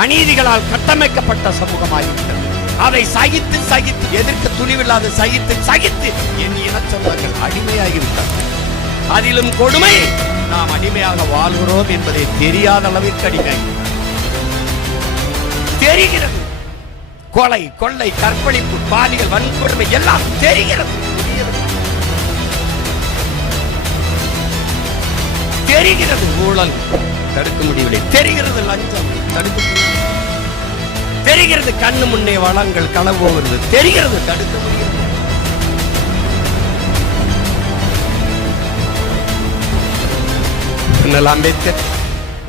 அநீதிகளால் கட்டமைக்கப்பட்ட சமூகமாகிவிட்டது. அதை சகித்து சகித்து எதிர்க்க துணிவில்லாத சகித்து சகித்து என் இனச்சொந்தங்கள் அடிமையாகிவிட்டார்கள். அதிலும் கொடுமை, நாம் அடிமையாக வாழ்கிறோம் என்பதை தெரியாத அளவிற்கு அடிமை தெரிகிறது. கொலை, கொள்ளை, கற்பழிப்பு, பாலியல் வன்கொடுமை எல்லாம் தெரிகிறது. தெரிகிறது ஊழல் தடுக்க முடியவில்லை, தெரிகிறது லஞ்சம் தடுக்க முடியவில்லை, தெரிகிறது கண்ணு முன்னே வளங்கள் களவு வருது, தெரிகிறது தடுக்க முடியவில்லை. அம்பேத்கர்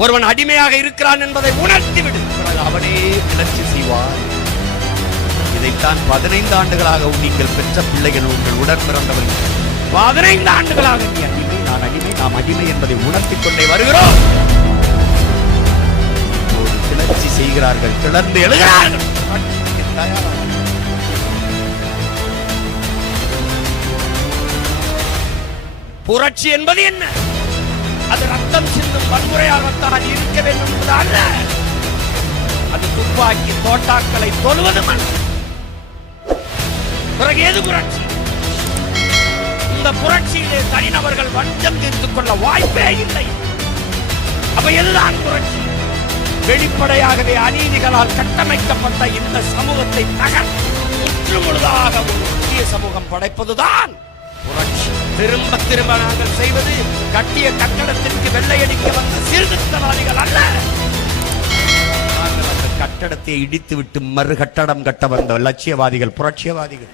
ஒருவன் அடிமையாக இருக்கிறான் என்பதை உணர்த்திவிடு, அவனே கிளர்ச்சி செய்வார். இதைத்தான் 15 ஆண்டுகளாக நீங்கள் பெற்ற பிள்ளைகள், உங்கள் உடன் பிறந்தவர்கள் 15 ஆண்டுகளாக நீ அடிமை, நான் அடிமை, நாம் அடிமை என்பதை உணர்த்திக் கொண்டே வருகிறோம். ஒரு கிளர்ச்சி செய்கிறார்கள், கிளர்ந்து எழுகிறார்கள். புரட்சி என்பது என்ன? அது ரத்தம் சிந்தும் வன்முறையாகத்தான் இருக்க வேண்டும் என்பது அல்ல. அது துப்பாக்கி தோட்டாக்களை தொழுவதும் அல்ல. பிறகு எது புரட்சி? இந்த புரட்சியிலே தனிநபர்கள் வஞ்சம் தீர்த்துக் கொள்ள வாய்ப்பே இல்லை. அப்ப எதுதான் புரட்சி? வெளிப்படையாகவே அநீதிகளால் கட்டமைக்கப்பட்ட இந்த சமூகத்தை தகர்த்து முற்றுமுழுதாக ஒரு புதிய சமூகம் படைப்பதுதான் புரட்சி. திரும்ப திரும்ப நாங்கள் செய்வது கட்டிய கட்டடத்திற்கு வெள்ளையடிக்க வந்த சீர்திருத்தவாதிகள் அல்ல. நாங்கள் அந்த கட்டடத்தை இடித்துவிட்டு மறு கட்டடம் கட்ட வந்த லட்சியவாதிகள், புரட்சியவாதிகள்.